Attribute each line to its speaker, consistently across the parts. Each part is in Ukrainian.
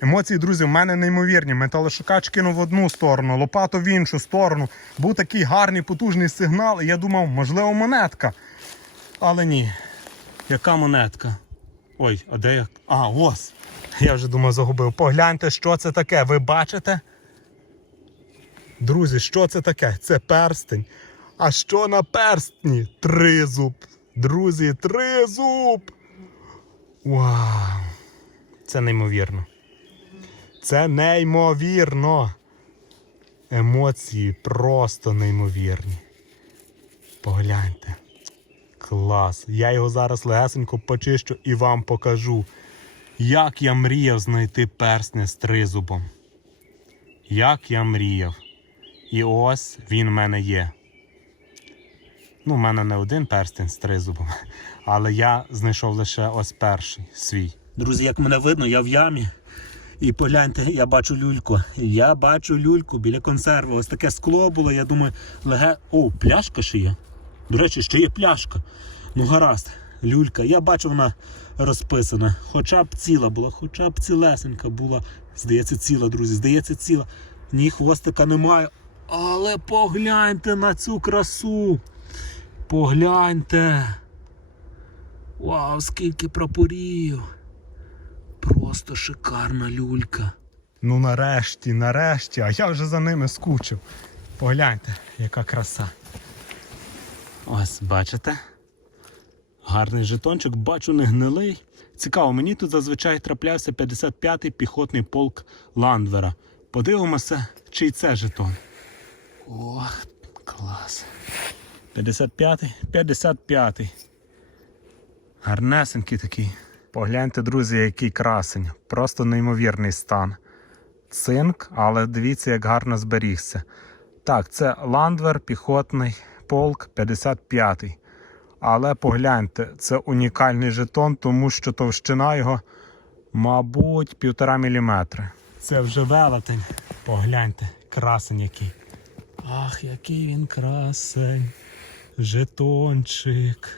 Speaker 1: Емоції, друзі, в мене неймовірні. Металошукач кинув в одну сторону, лопату в іншу сторону. Був такий гарний потужний сигнал, і я думав, можливо, монетка. Але ні. Яка монетка? Ой, а де я? А, ось. Я вже думав, загубив. Погляньте, що це таке. Ви бачите? Друзі, що це таке? Це перстень. А що на перстні? Тризуб. Друзі, тризуб. Вау! Це неймовірно. Це неймовірно. Емоції просто неймовірні. Погляньте. Клас. Я його зараз легесенько почищу і вам покажу, як я мріяв знайти персня з тризубом. Як я мріяв. І ось він в мене є. Ну, в мене не один перстень з тризубом, але я знайшов лише ось перший свій. Друзі, як мене видно, я в ямі. І погляньте, я бачу люльку. Я бачу люльку біля консерви. Ось таке скло було. Я думаю, леге. О, пляшка ще є. До речі, ще є пляшка. Ну гаразд, люлька. Я бачу, вона розписана. Хоча б ціла була, хоча б цілесенька була. Здається, ціла, друзі. Здається, ціла. Ні, хвостика немає. Але погляньте на цю красу. Погляньте. Вау, скільки прапорів. Просто шикарна люлька. Ну нарешті, нарешті, а я вже за ними скучив. Погляньте, яка краса. Ось, бачите? Гарний жетончик, бачу, не гнилий. Цікаво, мені тут зазвичай траплявся 55-й піхотний полк Ландвера. Подивимося, чий це жетон. Ох, клас. 55-й, 55-й. Гарнесенький такий. Погляньте, друзі, який красень. Просто неймовірний стан. Цинк, але дивіться, як гарно зберігся. Так, це Ландвер, піхотний полк 55-й. Але погляньте, це унікальний жетон, тому що товщина його, мабуть, півтора міліметри. Це вже велетень. Погляньте, красень який. Ах, який він красень. Жетончик.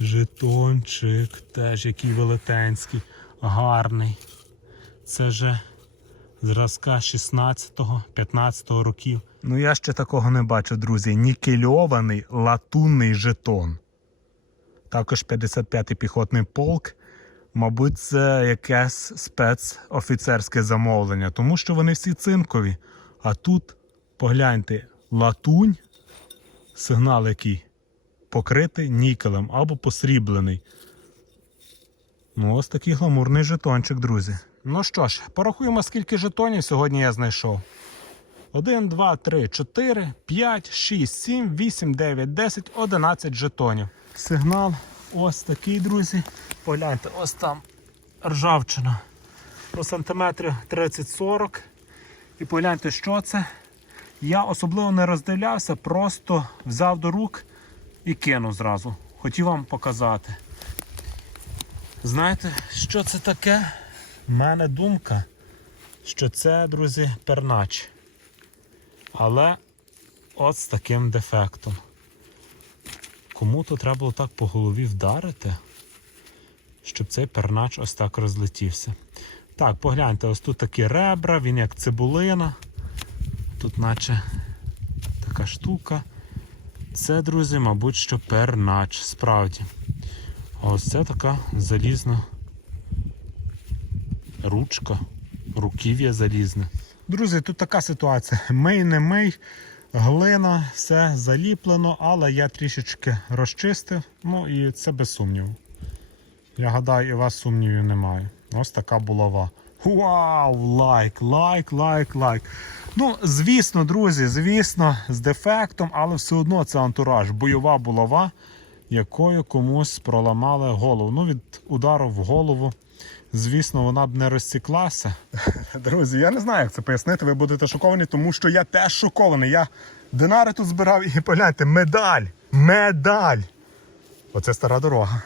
Speaker 1: Жетончик, теж який велетенський, гарний. Це же зразка 16-15 років. Ну я ще такого не бачу, друзі. Нікельований латунний жетон. Також 55-й піхотний полк. Мабуть, це якесь спецофіцерське замовлення, тому що вони всі цинкові. А тут, погляньте, латунь, сигнал який покритий нікелем або посріблений. Ну, ось такий гламурний жетончик, друзі. Ну що ж, порахуємо, скільки жетонів сьогодні я знайшов. 1, 2, 3, 4, 5, 6, 7, 8, 9, 10, 11 жетонів. Сигнал ось такий, друзі. Погляньте, ось там ржавчина. По сантиметрів 30-40. І погляньте, що це. Я особливо не роздивлявся, просто взяв до рук і кинув зразу. Хотів вам показати. Знаєте, що це таке? У мене думка, що це, друзі, пернач. Але от з таким дефектом. Кому-то треба було так по голові вдарити, щоб цей пернач ось так розлетівся. Так, погляньте, ось тут такі ребра, він як цибулина. Тут наче така штука. Це, друзі, мабуть, що пернач, справді. А ось це така залізна ручка, руків'я залізне. Друзі, тут така ситуація. Мий не мий, глина, все заліплено, але я трішечки розчистив, ну і це без сумніву. Я гадаю, і вас сумнівів немає. Ось така булава. Вау! Лайк, лайк, лайк, лайк. Ну, звісно, друзі, звісно, з дефектом, але все одно це антураж, бойова булава, якою комусь проламали голову. Ну, від удару в голову, звісно, вона б не розсіклася. Друзі, я не знаю, як це пояснити. Ви будете шоковані, тому що я теж шокований. Я динари тут збирав і погляньте, медаль! Медаль! Оце стара дорога.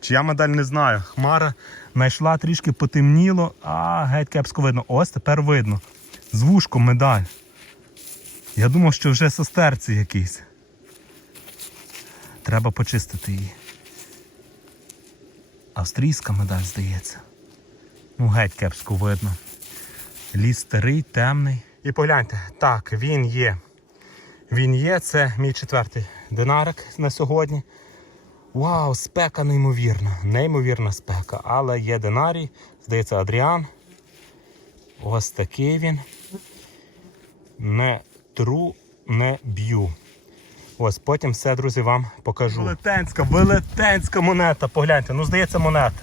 Speaker 1: Чия медаль не знаю. Хмара знайшла трішки потемніло, а геть кепсько видно. Ось тепер видно. З вушком медаль. Я думав, що вже сестерці якийсь. Треба почистити її. Австрійська медаль, здається. Ну, геть кепсько видно. Ліс старий, темний. І погляньте, так, він є. Він є, це мій четвертий динарик на сьогодні. Вау, спека неймовірна, неймовірна спека. Але є динарій, здається, Адріан. Ось такий він. Не тру, не б'ю. Ось потім все, друзі, вам покажу. Велетенська, велетенська монета. Погляньте, ну здається, монета.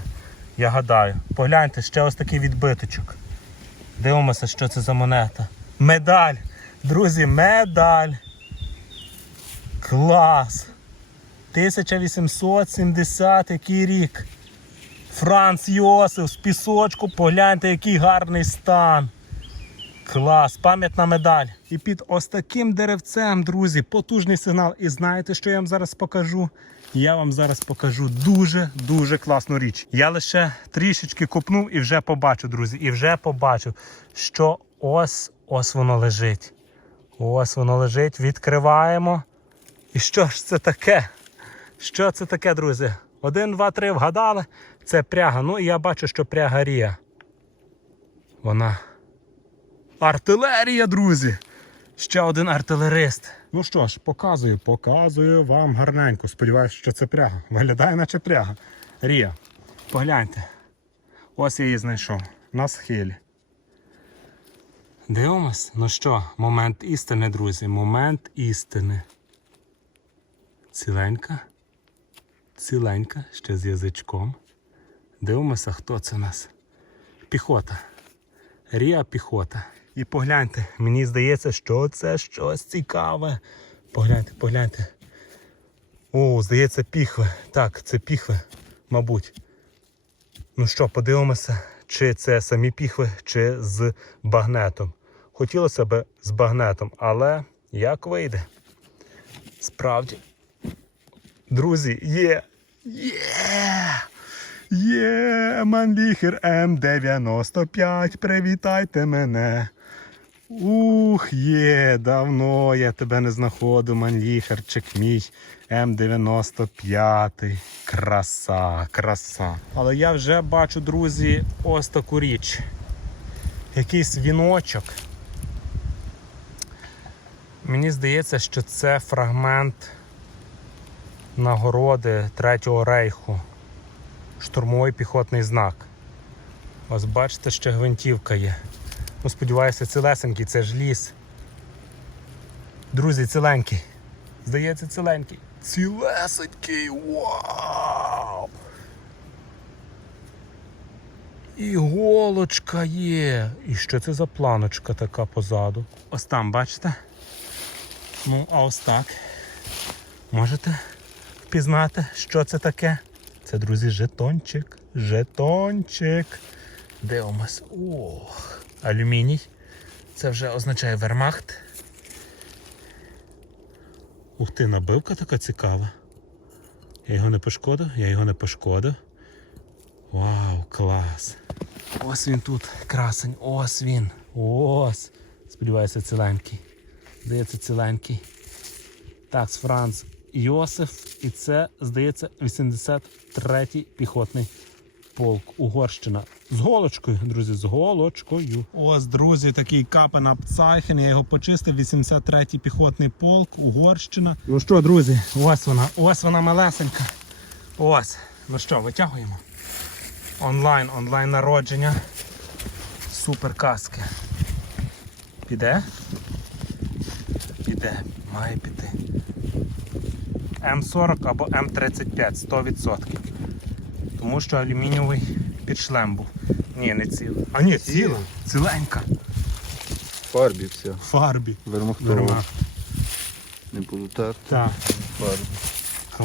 Speaker 1: Я гадаю. Погляньте, ще ось такий відбиточок. Дивимося, що це за монета. Медаль. Друзі, медаль. Клас. 1870 який рік. Франц Йосиф з пісочку. Погляньте, який гарний стан. Клас, пам'ятна медаль. І під ось таким деревцем, друзі, потужний сигнал. І знаєте, що я вам зараз покажу? Я вам зараз покажу дуже-дуже класну річ. Я лише трішечки копнув і вже побачу, друзі. І вже побачив, що ось ось воно лежить. Ось воно лежить. Відкриваємо. І що ж це таке? Що це таке, друзі? Один, два, три вгадали. Це пряга. Ну і я бачу, що пряга рія. Вона. Артилерія, друзі! Ще один артилерист. Ну що ж, показую, показую вам гарненько. Сподіваюсь, що це пряга. Виглядає, наче пряга. Рія. Погляньте. Ось я її знайшов. На схилі. Дивимось. Ну що, момент істини, друзі. Момент істини. Ціленька. Ціленька, ще з язичком. Дивимося, хто це у нас. Піхота. Рія піхота. І погляньте, мені здається, що це щось цікаве. Погляньте, погляньте. О, здається, піхви. Так, це піхви, мабуть. Ну що, подивимося, чи це самі піхви, чи з багнетом. Хотілося б з багнетом, але як вийде? Справді. Друзі, є! Є! Є, Манліхер М95, привітайте мене. Ух, є, давно я тебе не знаходив, Манліхерчик мій М95. Краса, краса. Але я вже бачу, друзі, ось таку річ. Якийсь віночок. Мені здається, що це фрагмент нагороди Третього рейху штурмовий піхотний знак. Ось бачите, ще гвинтівка є. Ну, сподіваюся, цілесенький, це ж ліс. Друзі, ціленький. Здається, ціленький. Цілесенький! Вау! Іголочка є. І що це за планочка така позаду? Ось там, бачите? Ну, а ось так. Можете впізнати, що це таке? Це, друзі, жетончик. Жетончик. Дивимось. Ох, алюміній. Це вже означає вермахт. Ух ти, набивка така цікава. Я його не пошкодив, я його не пошкодив. Вау, клас. Ось він тут, красень, ось він. Ось. Сподіваюся, ціленький. Здається, ціленький. Так, з Франц Йосиф. І це, здається, 83-й піхотний полк Угорщина. З голочкою, друзі, з голочкою. Ось, друзі, такий капен Апцайхен. Я його почистив. 83-й піхотний полк, Угорщина. Ну що, друзі, ось вона, ось вона малесенька. Ось. Ну що, витягуємо. Онлайн, онлайн народження. Супер каски. Піде? Піде, має піти. М40 або М35 100%. Тому що алюмінієвий підшлем був. Ні, не ціла. А ні, ціла. Ціленька.
Speaker 2: Фарбі все.
Speaker 1: Фарбі.
Speaker 2: Вермахтова. Не полутар.
Speaker 1: Так,
Speaker 2: Фарбі.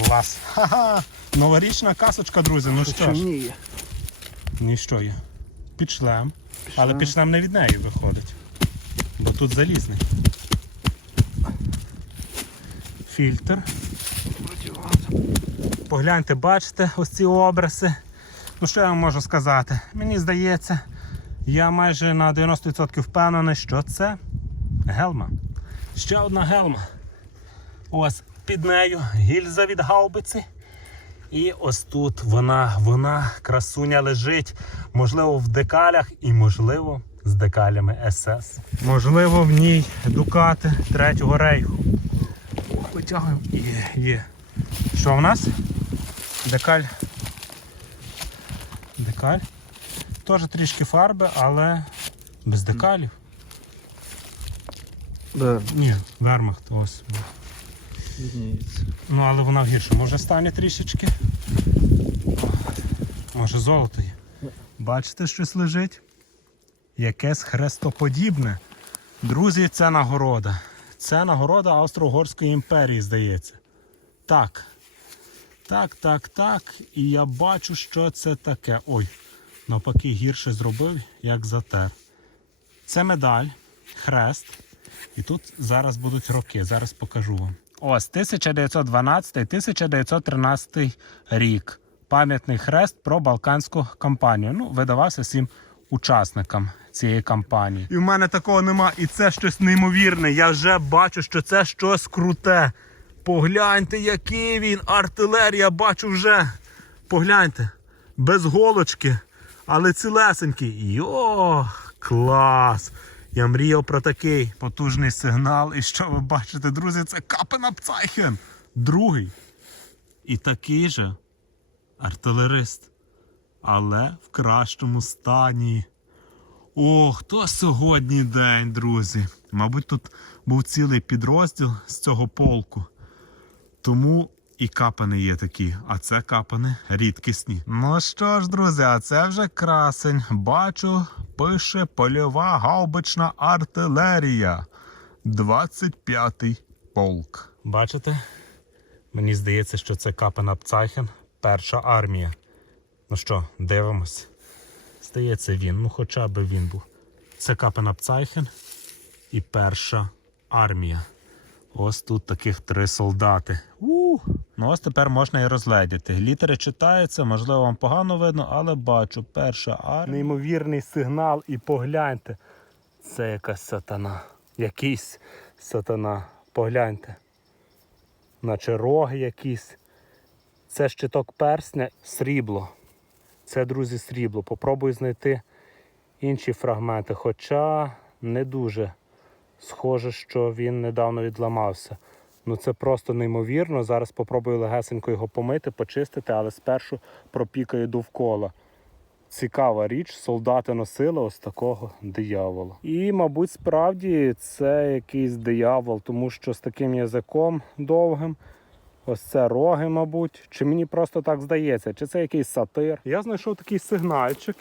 Speaker 1: клас. Ха-ха. Новорічна касочка, друзі. Ну що ж,
Speaker 2: Ні.
Speaker 1: ні що є. Підшлем. Але підшлем не від неї виходить. Бо тут залізний. Фільтр. Погляньте, бачите ось ці обриси. Ну що я вам можу сказати? Мені здається, я майже на 90% впевнений, що це гелма. Ще одна гелма. Ось під нею гільза від гаубиці. І ось тут вона, вона, красуня лежить, можливо, в декалях і, можливо, з декалями СС. Можливо, в ній дукати третього рейху. Ох, Витягуємо. Є, є. Що в нас? Декаль. Декаль. Теж трішки фарби, але без декалів.
Speaker 2: Да,
Speaker 1: Ні, вермахт, ось.
Speaker 2: відніється.
Speaker 1: Ну, але вона в гіршому вже стані трішечки. Може золото є. Бачите, щось лежить? Якесь хрестоподібне. Друзі, це нагорода. Це нагорода Австро-Угорської імперії, здається. Так. Так, так, так. І я бачу, що це таке. Ой, навпаки, гірше зробив, як затер. Це медаль, хрест. І тут зараз будуть роки. Зараз покажу вам. Ось 1912-1913 рік. Пам'ятний хрест про Балканську кампанію. Ну, видавався всім учасникам цієї кампанії. І в мене такого нема. І це щось неймовірне. Я вже бачу, що це щось круте. Погляньте, який він. Артилерія бачу вже. Погляньте. Без голочки, але цілесенький. Йо, клас! Я мріяв про такий потужний сигнал. І що ви бачите, друзі, це Капенапцайхен. Другий. І такий же артилерист. Але в кращому стані. О, хто сьогодні день, друзі? Мабуть, тут був цілий підрозділ з цього полку. Тому і капани є такі, а це капани рідкісні. Ну що ж, друзі, а це вже красень. Бачу, пише польова гаубична артилерія. 25-й полк. Бачите? Мені здається, що це Капенапцайхен, перша армія. Ну що, дивимось. Здається, він, ну хоча б він був. Це Капенапцайхен і перша армія. Ось тут таких три солдати. У! Ну ось тепер можна і розгледіти. Літери читаються, можливо, вам погано видно, але бачу, перша армія. Неймовірний сигнал, і погляньте. Це якась сатана. Якийсь сатана. Погляньте. Наче роги якісь. Це щиток персня, срібло. Це, друзі, срібло. Попробую знайти інші фрагменти, хоча не дуже. Схоже, що він недавно відламався. Ну це просто неймовірно. Зараз спробую легесенько його помити, почистити, але спершу пропікаю довкола. Цікава річ, солдати носили ось такого диявола. І, мабуть, справді це якийсь диявол, тому що з таким язиком довгим. Ось це роги, мабуть. Чи мені просто так здається, чи це якийсь сатир. Я знайшов такий сигнальчик.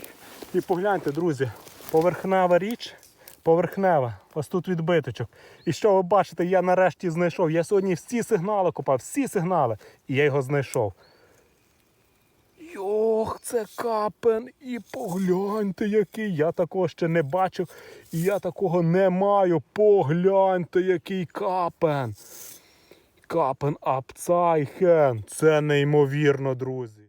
Speaker 1: І погляньте, друзі, поверхнева річ. Поверхнева, ось тут відбиточок. І що ви бачите, я нарешті знайшов. Я сьогодні всі сигнали купав, всі сигнали. І я його знайшов. Йох, це капен. І погляньте, який. Я такого ще не бачив. І я такого не маю. Погляньте, який капен. Капен Апцайхен. Це неймовірно, друзі.